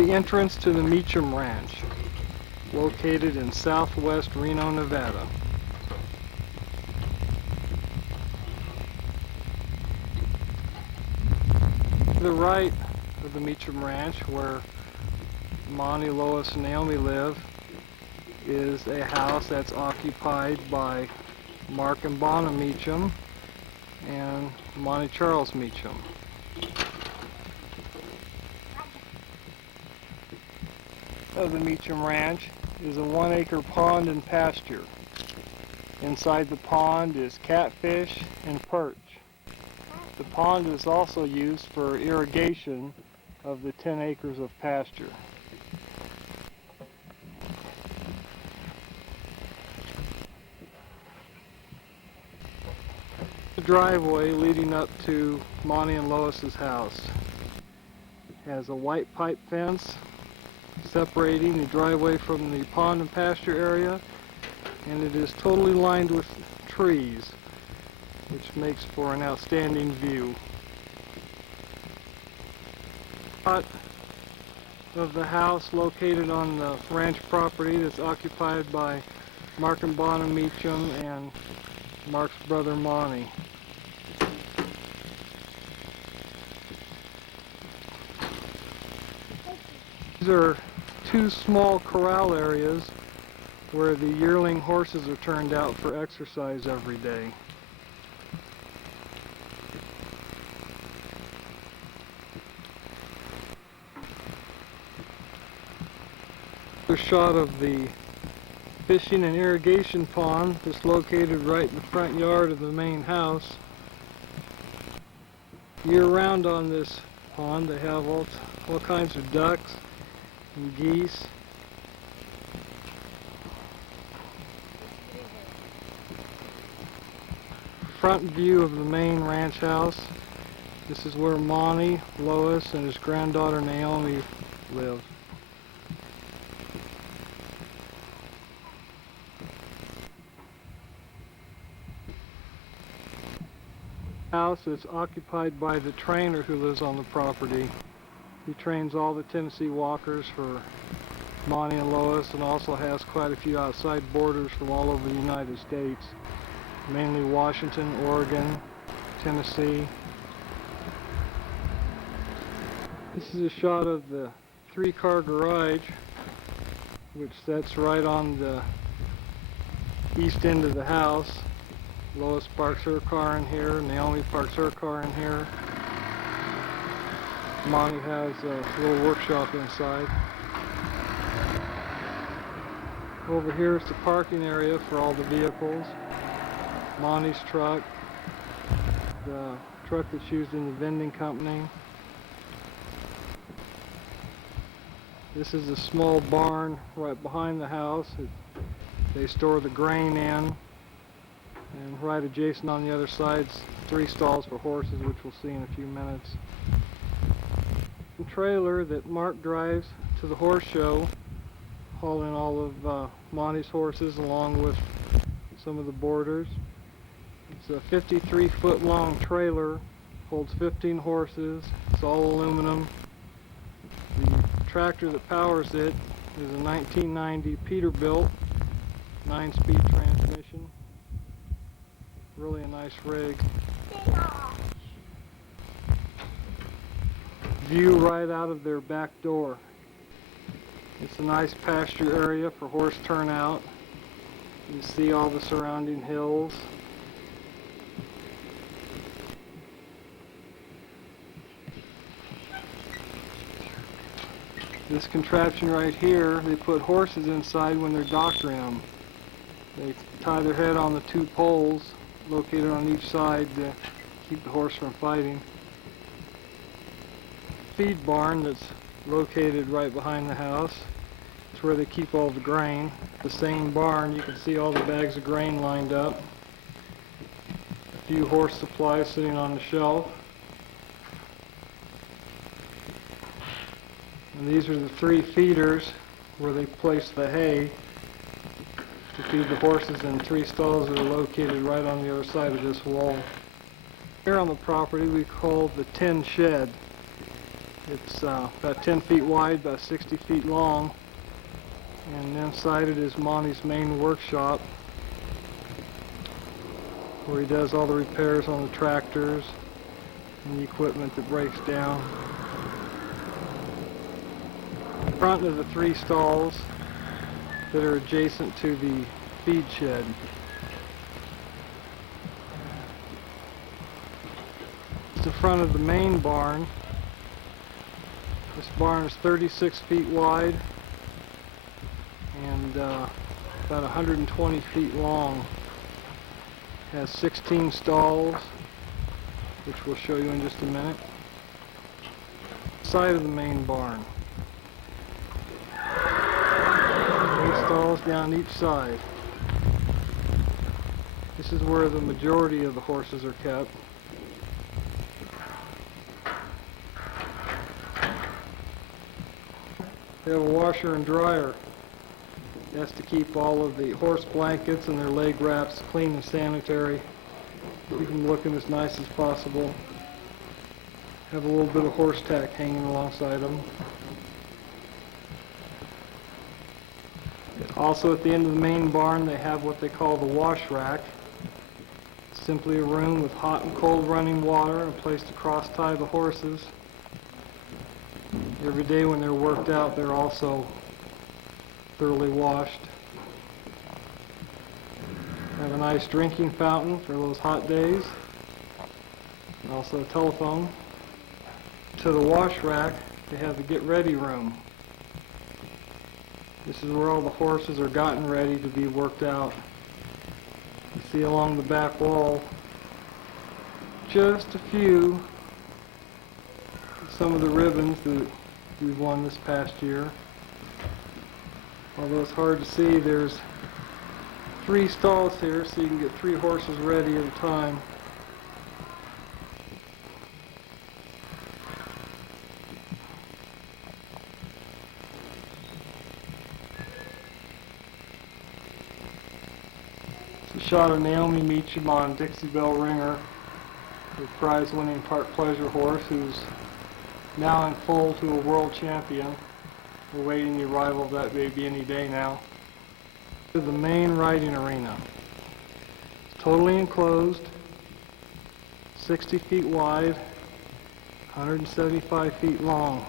The entrance to the Meacham Ranch, located in southwest Reno, Nevada. To the right of the Meacham Ranch, where Monty, Lois, and Naomi live, is a house that's occupied by Mark and Bonham Meacham and Monty Charles Meacham. Of the Meacham Ranch is a 1-acre pond and pasture. Inside the pond is catfish and perch. The pond is also used for irrigation of the 10 acres of pasture. The driveway leading up to Monty and Lois's house has a white pipe fence separating the driveway from the pond and pasture area, and it is totally lined with trees, which makes for an outstanding view. Lot of the house located on the ranch property that's occupied by Mark and Bonham Meacham and Mark's brother Monty. These are two small corral areas where the yearling horses are turned out for exercise every day. A shot of the fishing and irrigation pond that's located right in the front yard of the main house. Year-round on this pond they have all kinds of ducks and geese. Front view of the main ranch house. This is where Monty, Lois, and his granddaughter Naomi live. House is occupied by the trainer who lives on the property. He trains all the Tennessee walkers for Monty and Lois, and also has quite a few outside boarders from all over the United States, mainly Washington, Oregon, Tennessee. This is a shot of the 3-car garage, which sits right on the east end of the house. Lois parks her car in here, Naomi parks her car in here. Monty has a little workshop inside. Over here is the parking area for all the vehicles. Monty's truck, the truck that's used in the vending company. This is a small barn right behind the house. They store the grain in. And right adjacent on the other side's 3 stalls for horses, which we'll see in a few minutes. The trailer that Mark drives to the horse show, hauling all of Monty's horses along with some of the boarders. It's a 53-foot long trailer, holds 15 horses, it's all aluminum. The tractor that powers it is a 1990 Peterbilt 9-speed transmission. Really a nice rig. View right out of their back door. It's a nice pasture area for horse turnout. You see all the surrounding hills. This contraption right here, they put horses inside when they're doctoring them. They tie their head on the 2 poles located on each side to keep the horse from fighting. Feed barn that's located right behind the house. It's where they keep all the grain. The same barn, you can see all the bags of grain lined up. A few horse supplies sitting on the shelf. And these are the 3 feeders where they place the hay to feed the horses in 3 stalls that are located right on the other side of this wall. Here on the property we call the tin shed. It's about 10 feet wide, about 60 feet long, and inside it is Monty's main workshop, where he does all the repairs on the tractors and the equipment that breaks down. In front of the 3 stalls that are adjacent to the feed shed. It's in front of the main barn. This barn is 36 feet wide and about 120 feet long. It has 16 stalls, which we'll show you in just a minute. Side of the main barn. 8 stalls down each side. This is where the majority of the horses are kept. They have a washer and dryer. That's to keep all of the horse blankets and their leg wraps clean and sanitary. Keep them looking as nice as possible. Have a little bit of horse tack hanging alongside them. Also at the end of the main barn they have what they call the wash rack. It's simply a room with hot and cold running water and a place to cross tie the horses. Every day when they're worked out, they're also thoroughly washed. Have a nice drinking fountain for those hot days. And also a telephone. To the wash rack, they have the get ready room. This is where all the horses are gotten ready to be worked out. You see along the back wall, just a few, some of the ribbons that we've won this past year. Although it's hard to see, there's 3 stalls here, so you can get 3 horses ready at a time. It's a shot of Naomi Meacham on Dixie Bell Ringer, the prize-winning Park Pleasure horse, who's now in foal to a world champion. We're waiting the arrival of that baby any day now. To the main riding arena. It's totally enclosed, 60 feet wide, 175 feet long.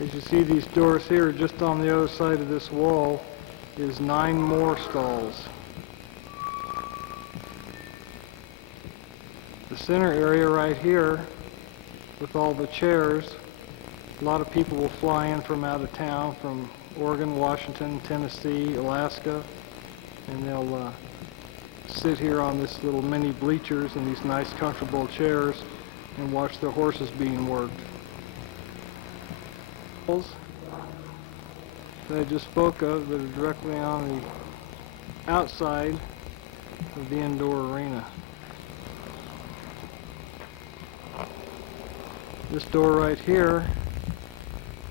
As you see, these doors here, just on the other side of this wall, is 9 more stalls. The center area right here, with all the chairs, a lot of people will fly in from out of town, from Oregon, Washington, Tennessee, Alaska, and they'll sit here on this little mini bleachers in these nice comfortable chairs and watch their horses being worked. That I just spoke of that are directly on the outside of the indoor arena. This door right here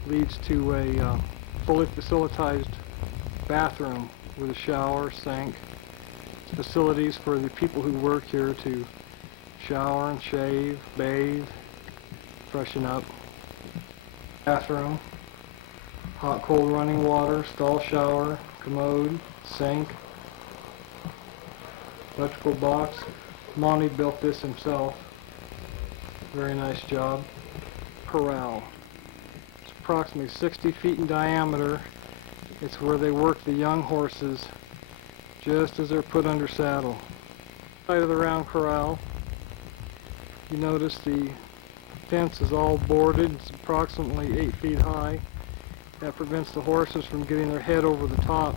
leads to a fully facilitized bathroom with a shower, sink, facilities for the people who work here to shower and shave, bathe, freshen up. Bathroom, hot cold running water, stall shower, commode, sink, electrical box. Monty built this himself. Very nice job. Corral. It's approximately 60 feet in diameter. It's where they work the young horses just as they're put under saddle. Side of the round corral, you notice the fence is all boarded. It's approximately 8 feet high. That prevents the horses from getting their head over the top.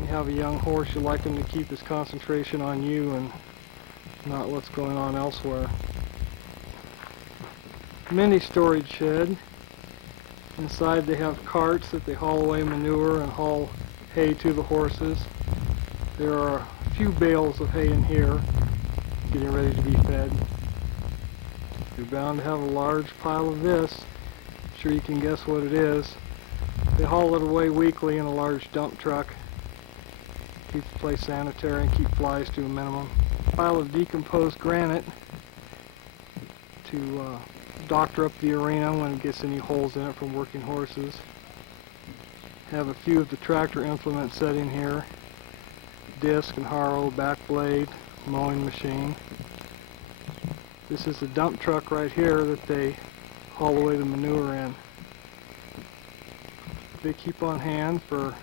You have a young horse, you like him to keep his concentration on you and not what's going on elsewhere. Mini storage shed. Inside they have carts that they haul away manure and haul hay to the horses. There are a few bales of hay in here getting ready to be fed. You're bound to have a large pile of this. I'm sure you can guess what it is. They haul it away weekly in a large dump truck. keep the place sanitary and keep flies to a minimum. Pile of decomposed granite to doctor up the arena when it gets any holes in it from working horses. Have a few of the tractor implements set in here. Disc and harrow, back blade, mowing machine. This is the dump truck right here that they haul away the manure in. They keep on hand for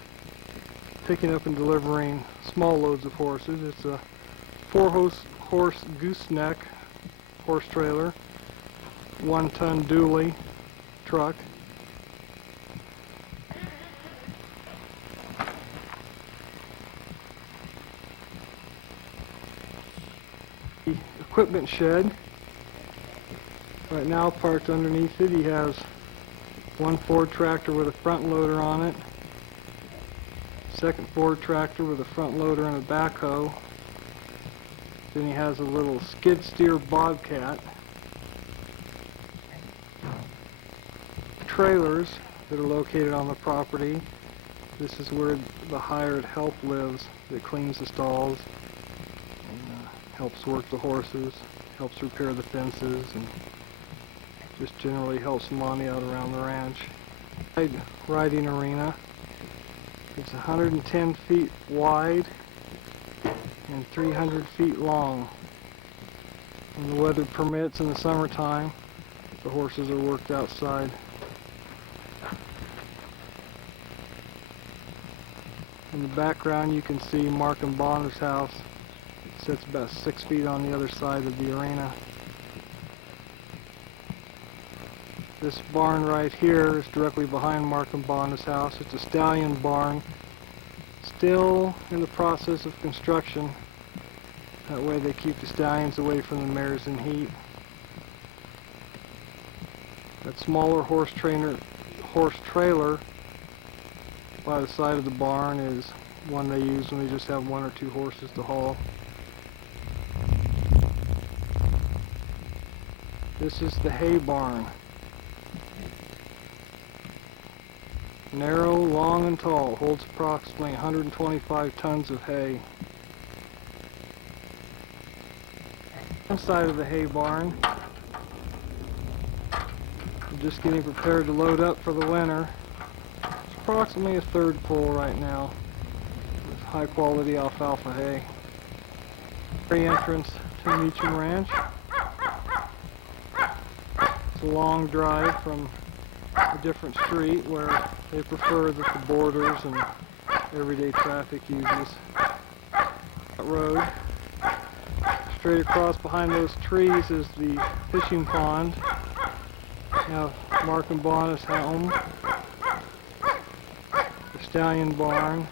picking up and delivering small loads of horses. It's a 4-horse gooseneck horse trailer, 1-ton dually truck. The equipment shed. Right now parked underneath it, he has one Ford tractor with a front loader on it, second Ford tractor with a front loader and a backhoe. Then he has a little skid steer bobcat. Trailers that are located on the property. This is where the hired help lives that cleans the stalls and helps work the horses, helps repair the fences, and just generally helps money out around the ranch. Riding arena. It's 110 feet wide and 300 feet long. When the weather permits in the summertime, the horses are worked outside. In the background you can see Mark and Bonner's house. It sits about 6 feet on the other side of the arena. This barn right here is directly behind Mark and Bonner's house. It's a stallion barn, still in the process of construction. That way they keep the stallions away from the mares in heat. That smaller horse trailer by the side of the barn is one they use when they just have 1 or 2 horses to haul. This is the hay barn. Narrow, long, and tall, holds approximately 125 tons of hay. Inside of the hay barn, I'm just getting prepared to load up for the winter. It's approximately a third full right now with high quality alfalfa hay. The entrance to Meacham Ranch. It's a long drive from a different street where they prefer that the boarders and everyday traffic uses that road. Straight across behind those trees is the fishing pond. You have Mark and Bonner's home, the stallion barn.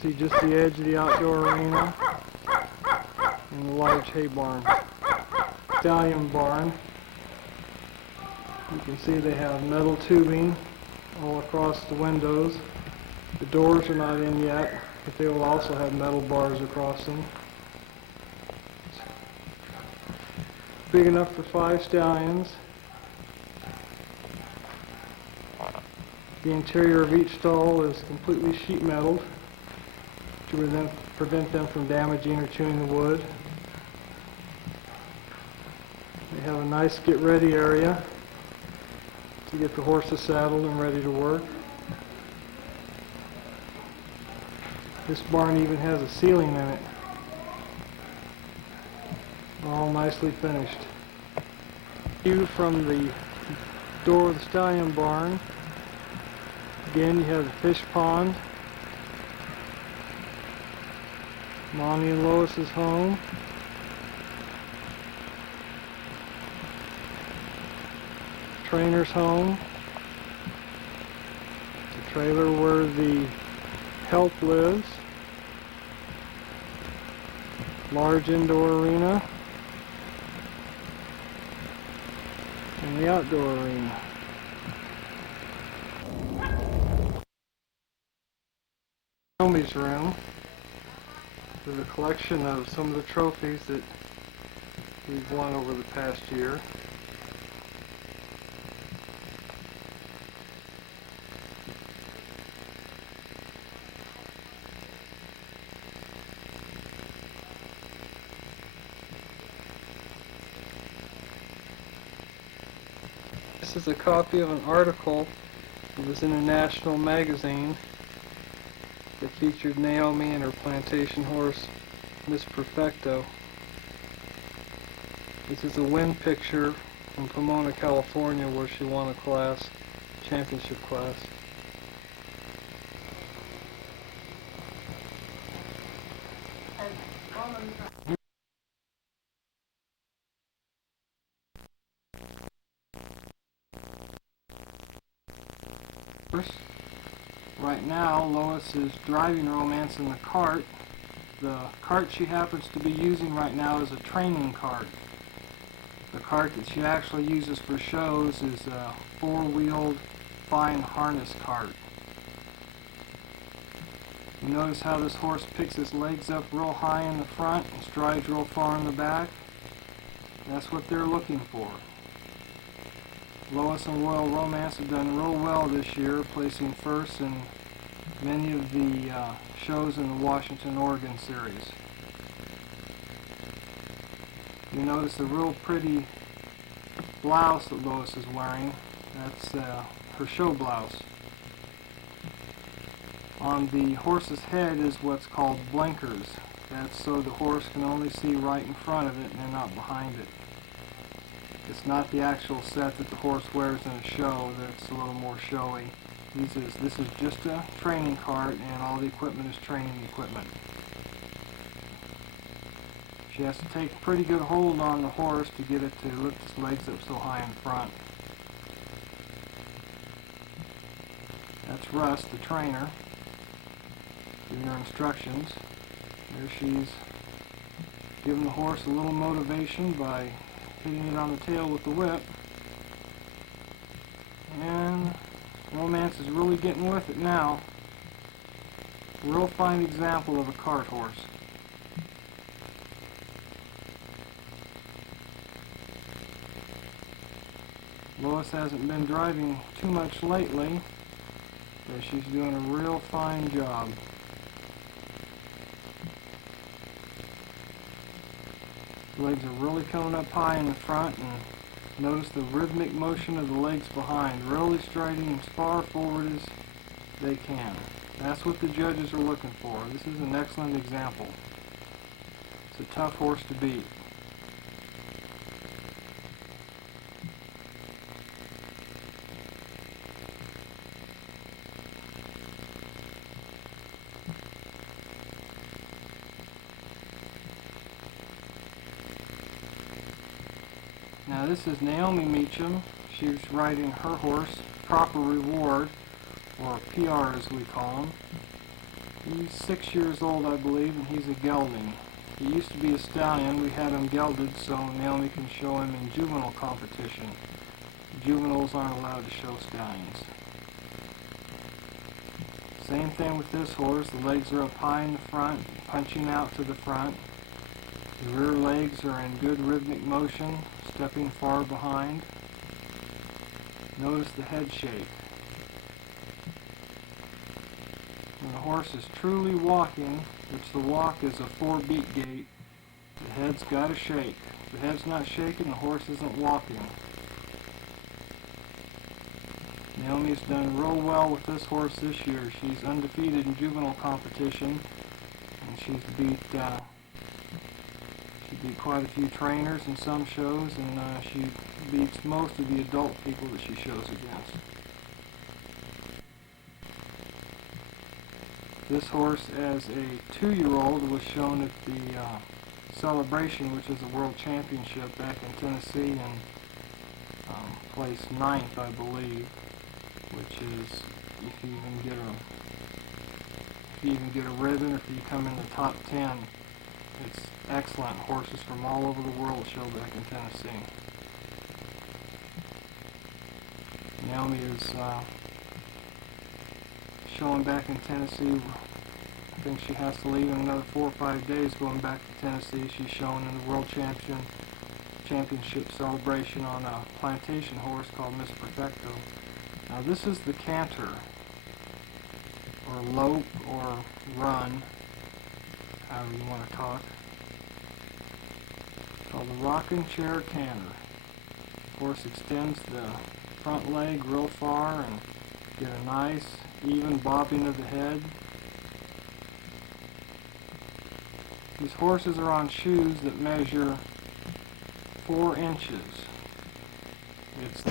See just the edge of the outdoor arena, and the large hay barn. Stallion barn. You can see they have metal tubing all across the windows. The doors are not in yet, but they will also have metal bars across them. Big enough for 5 stallions. The interior of each stall is completely sheet metaled to prevent them from damaging or chewing the wood. They have a nice get ready area to get the horses saddled and ready to work. This barn even has a ceiling in it. All nicely finished. View from the door of the stallion barn. Again, you have the fish pond. Monty and Lois's home. Trainer's home. The trailer where the help lives. Large indoor arena. And the outdoor arena. Naomi's room with a collection of some of the trophies that we've won over the past year. This is a copy of an article that was in a national magazine that featured Naomi and her plantation horse, Miss Perfecto. This is a win picture from Pomona, California, where she won a championship class. Right now, Lois is driving Romance in the cart. The cart she happens to be using right now is a training cart. The cart that she actually uses for shows is a four-wheeled fine harness cart. You notice how this horse picks his legs up real high in the front and strides real far in the back? That's what they're looking for. Lois and Royal Romance have done real well this year, placing first in many of the shows in the Washington-Oregon series. You notice the real pretty blouse that Lois is wearing. That's her show blouse. On the horse's head is what's called blinkers. That's so the horse can only see right in front of it and not behind it. It's not the actual set that the horse wears in a show that's a little more showy. This is just a training cart, and all the equipment is training equipment. She has to take a pretty good hold on the horse to get it to lift its legs up so high in front. That's Russ, the trainer, giving her instructions. There she's giving the horse a little motivation by hitting it on the tail with the whip. And Romance is really getting with it now. Real fine example of a cart horse. Lois hasn't been driving too much lately, but she's doing a real fine job. Legs are really coming up high in the front, and notice the rhythmic motion of the legs behind, really striding as far forward as they can. That's what the judges are looking for. This is an excellent example. It's a tough horse to beat. Now this is Naomi Meacham. She's riding her horse, Proper Reward, or PR as we call him. He's 6 years old, I believe, and he's a gelding. He used to be a stallion. We had him gelded so Naomi can show him in juvenile competition. Juveniles aren't allowed to show stallions. Same thing with this horse. The legs are up high in the front, punching out to the front. The rear legs are in good rhythmic motion, stepping far behind. Notice the head shake. When the horse is truly walking, which the walk is a 4-beat gait, the head's got to shake. If the head's not shaking, the horse isn't walking. Naomi's done real well with this horse this year. She's undefeated in juvenile competition, and she's beat quite a few trainers in some shows, and she beats most of the adult people that she shows against. This horse, as a 2-year-old, was shown at the Celebration, which is a world championship back in Tennessee, and placed 9th, I believe, which is if you even get a ribbon, or if you come in the top 10. It's excellent. Horses from all over the world show back in Tennessee. Naomi is showing back in Tennessee. I think she has to leave in another 4 or 5 days going back to Tennessee. She's shown in the World Championship celebration on a plantation horse called Miss Perfecto. Now this is the canter, or lope, or run, however you want to talk, called the rocking chair canter. Horse extends the front leg real far and get a nice even bobbing of the head. These horses are on shoes that measure 4 inches. It's